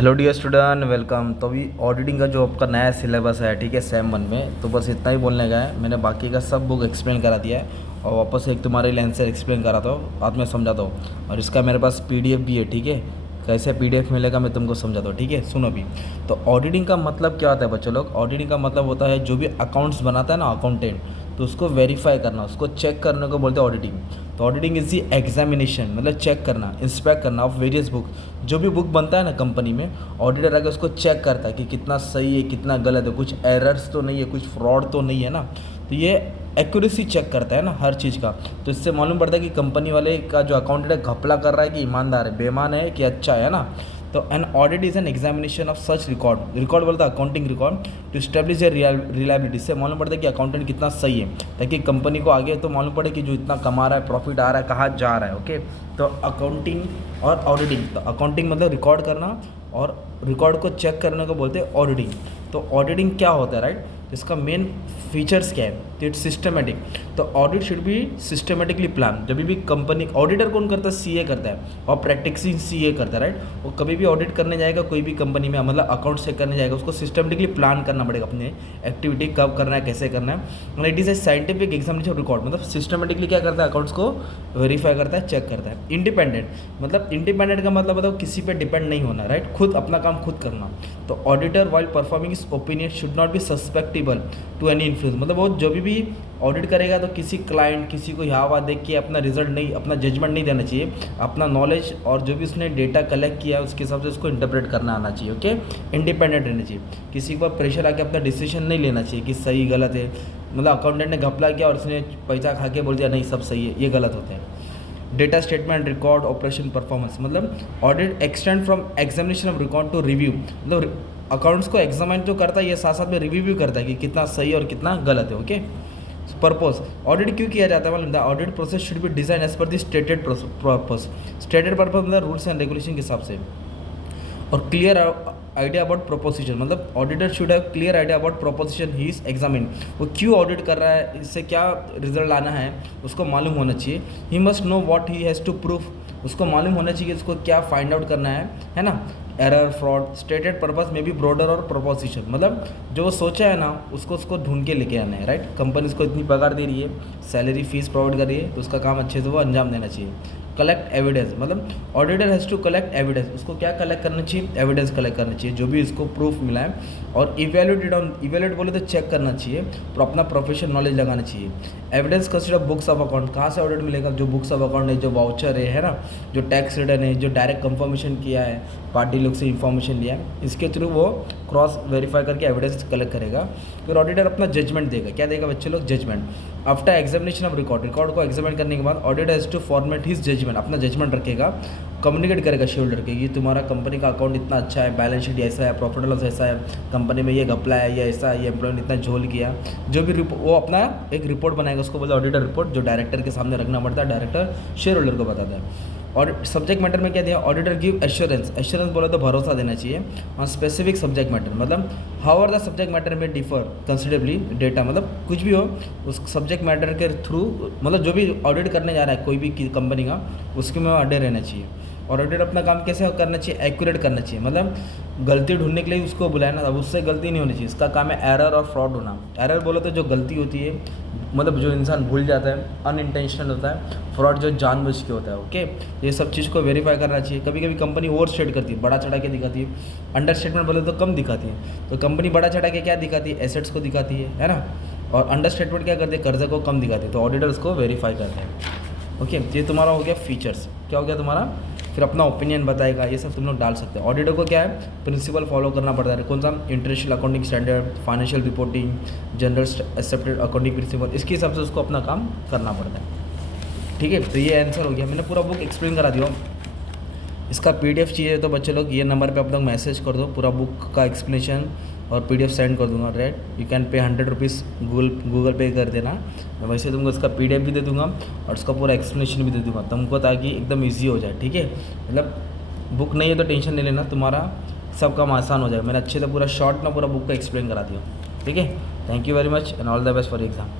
Hello dear student, welcome. तो अभी auditing का जो आपका नया सिलेबस है, ठीक है, सेम 1 में, तो बस इतना ही बोलने का है। मैंने बाकी का सब बुक एक्सप्लेन करा दिया है और वापस एक तुम्हारे लिए आंसर एक्सप्लेन कराता हूँ, बाद में समझाता हूँ। और इसका मेरे पास पीडीएफ भी है, ठीक है। कैसे पीडीएफ मिलेगा मैं तुमको समझाता हूँ, ठीक है। सुनो अभी। तो ऑडिटिंग का मतलब क्या होता है बच्चों लोग? ऑडिटिंग का मतलब होता है जो भी अकाउंट्स बनाता है ना अकाउंटेंट, तो उसको वेरीफाई करना, उसको चेक करने को बोलते हैं ऑडिटिंग। तो ऑडिटिंग इज दी एग्जामिनेशन, मतलब चेक करना, इंस्पेक्ट करना ऑफ वेरियस बुक। जो भी बुक बनता है ना कंपनी में, ऑडिटर आके उसको चेक करता है कि कितना सही है, कितना गलत है, कुछ एरर्स तो नहीं है, कुछ फ्रॉड तो नहीं है ना। तो ये एक्यूरेसी चेक करता है ना हर चीज़ का। तो इससे मालूम पड़ता है कि कंपनी वाले का जो अकाउंटेंट है घपला कर रहा है कि ईमानदार है, बेईमान है कि अच्छा है ना। तो an audit is an examination of such record बोलता है accounting record to establish a reliability. से मालूम पड़ता है कि अकाउंटेंट कितना सही है, ताकि कंपनी को आगे तो मालूम पड़े कि जो इतना कमा रहा है, प्रॉफिट आ रहा है, कहाँ जा रहा है। ओके। तो अकाउंटिंग और ऑडिटिंग, तो अकाउंटिंग मतलब रिकॉर्ड करना और रिकॉर्ड को चेक करने को बोलते हैं ऑडिटिंग। तो ऑडिटिंग क्या होता है, राइट? इसका मेन फीचर्स क्या है? तो इट्स सिस्टमेटिक। तो audit should be systematically plan. जब भी कंपनी, ऑडिटर कौन करता है? सीए करता है, और प्रैक्टिसिंग सीए करता है, राइट? वो कभी भी ऑडिट करने जाएगा कोई भी कंपनी में, मतलब अकाउंट चेक करने जाएगा, उसको सिस्टमेटिकली प्लान करना पड़ेगा अपने एक्टिविटी, कब करना है, कैसे करना है। It is a scientific examination record, मतलब सिस्टमेटिकली क्या करता है, अकाउंट्स को वेरीफाई करता है, चेक करता है। इंडिपेंडेंट, मतलब इंडिपेंडेंट का मतलब बताओ किसी पे डिपेंड नहीं होना, राइट? खुद अपना काम खुद करना। तो auditor while performing his opinion should not be susceptible to any influence, मतलब वो जो भी ऑडिट करेगा तो किसी क्लाइंट, किसी को यहाँ वहाँ देख के अपना रिजल्ट नहीं, अपना जजमेंट नहीं देना चाहिए। अपना नॉलेज और जो भी उसने डेटा कलेक्ट किया है उसके हिसाब से उसको इंटरप्रेट करना आना चाहिए। ओके। इंडिपेंडेंट रहना चाहिए, किसी के ऊपर प्रेशर आके अपना डिसीजन नहीं लेना चाहिए कि सही गलत है। मतलब अकाउंटेंट ने घपला किया और उसने पैसा खा के बोल दिया नहीं सब सही है, ये गलत होता है। Data statement, record, operation, performance, मतलब audit extend from examination of record to review, मतलब अकाउंट्स को एग्जामिन तो करता है, ये साथ साथ में रिव्यू भी करता है कि कितना सही और कितना गलत है। ओके। पर्पस, ऑडिट क्यों किया जाता है मालूम? The audit process should be design as per the stated purpose. Stated purpose मतलब रूल्स एंड रेगुलेशन के हिसाब से। और क्लियर आइडिया अबाउट प्रोपोजिशन, मतलब auditor should have clear idea about proposition he is examine. वो क्यों ऑडिट कर रहा है, इससे क्या रिजल्ट लाना है, उसको मालूम होना चाहिए। He must know what he has to proof, उसको मालूम होना चाहिए कि उसको क्या फाइंड आउट करना है ना। एरर, फ्रॉड, स्टेटेड पर्पस में भी ब्रॉडर और प्रोपोजिशन, मतलब जो वो सोचा है ना उसको ढूंढ के लेके आना है, राइट? कंपनी उसको इतनी पगार दे रही है, सैलरी फीस प्रोवाइड कर रही है, तो उसका काम अच्छे से वो अंजाम देना चाहिए। कलेक्ट एविडेंस, मतलब auditor has to collect evidence, उसको क्या कलेक्ट करना चाहिए? एविडेंस कलेक्ट करना चाहिए, जो भी इसको प्रूफ मिला है। और इवेल्यूएट ऑन, इवेल्यूएट बोले तो चेक करना चाहिए, तो अपना प्रोफेशनल नॉलेज लगाना चाहिए। Evidence consider books of account, कहाँ से ऑडिट मिलेगा? जो बुक्स ऑफ अकाउंट है, जो वाउचर है ना, जो टैक्स रिटर्न है, जो डायरेक्ट कंफर्मेशन किया है, पार्टी लोग से इंफॉर्मेशन लिया है, इसके थ्रू वो क्रॉस वेरीफाई करके एविडेंस कलेक्ट करेगा। फिर ऑडिटर अपना जजमेंट देगा, क्या देगा बच्चे लोग? Judgement. After examination of record को एग्जामिन करने के बाद auditor has to format his judgement, अपना जजमेंट रखेगा, कम्युनिकेट करेगा शेयर के, ये तुम्हारा कंपनी का अकाउंट इतना अच्छा है, बैलेंस शीट ऐसा है, प्रॉफिट लॉस ऐसा है, कंपनी में ये घपला है, ये ऐसा है, ये एम्प्लॉय ने इतना झोल किया, जो भी वो अपना एक रिपोर्ट बनाएगा, उसको बोलते ऑडिटर रिपोर्ट, जो डायरेक्टर के सामने रखना पड़ता है, डायरेक्टर शेयर होल्डर को बताता है। और सब्जेक्ट मैटर में क्या दिया? ऑडिटर गिव एश्योरेंस, एश्योरेंस बोले तो भरोसा देना चाहिए ऑन स्पेसिफिक सब्जेक्ट मैटर, मतलब हाउएवर द सब्जेक्ट मैटर में डिफर कंसिडरेबली डेटा, मतलब कुछ भी हो उस सब्जेक्ट मैटर के थ्रू, मतलब जो भी ऑडिट करने जा रहा है कोई भी कंपनी का, उसके में अडे रहना चाहिए। और ऑडिटर अपना काम कैसे करना चाहिए? एक्यूरेट करना चाहिए, मतलब गलती ढूंढने के लिए उसको बुलाया ना, अब उससे गलती नहीं होनी चाहिए। इसका काम है एरर और फ्रॉड होना। एरर बोलो तो जो गलती होती है, मतलब जो इंसान भूल जाता है, अनइंटेंशनल होता है। फ्रॉड जो जानबूझ के होता है। ओके। ये सब चीज़ को वेरीफाई करना चाहिए। कभी कभी कंपनी ओवर स्टेट करती है, बड़ा चढ़ा के दिखाती है। अंडर स्टेटमेंट बोले तो कम दिखाती है। तो कंपनी बड़ा चढ़ा के क्या दिखाती है? एसेट्स को दिखाती है ना। और अंडर स्टेटमेंट क्या करती है? कर्जा को कम दिखाती है। तो ऑडिटर उसको वेरीफाई करते हैं। ओके। ये तुम्हारा हो गया फीचर्स। क्या हो गया तुम्हारा? फिर अपना ओपिनियन बताएगा, ये सब तुम लोग डाल सकते हैं। ऑडिटर को क्या है? प्रिंसिपल फॉलो करना पड़ता है। कौन सा? International accounting standard, financial reporting, general accepted accounting principle, इसके हिसाब से उसको अपना काम करना पड़ता है। ठीक है। तो ये आंसर हो गया, मैंने पूरा बुक एक्सप्लेन करा दिया। इसका पीडीएफ चाहिए तो बच्चे लोग ये नंबर पे आप लोग मैसेज कर दो, पूरा बुक का एक्सप्लेनेशन और पीडीएफ सेंड कर दूंगा, right? You can pay 100 rupees Google पे कर देना। मैं वैसे तुमको इसका पीडीएफ भी दे दूंगा और उसका पूरा एक्सप्लेनेशन भी दे दूंगा तुमको, ताकि एकदम ईजी हो जाए। ठीक है। मतलब बुक नहीं है तो टेंशन नहीं लेना, तुम्हारा सब काम आसान हो जाए। मैंने अच्छे से पूरा शॉर्ट ना पूरा बुक का एक्सप्लेन करा दिया। ठीक है। Thank you very much and all the best for exam.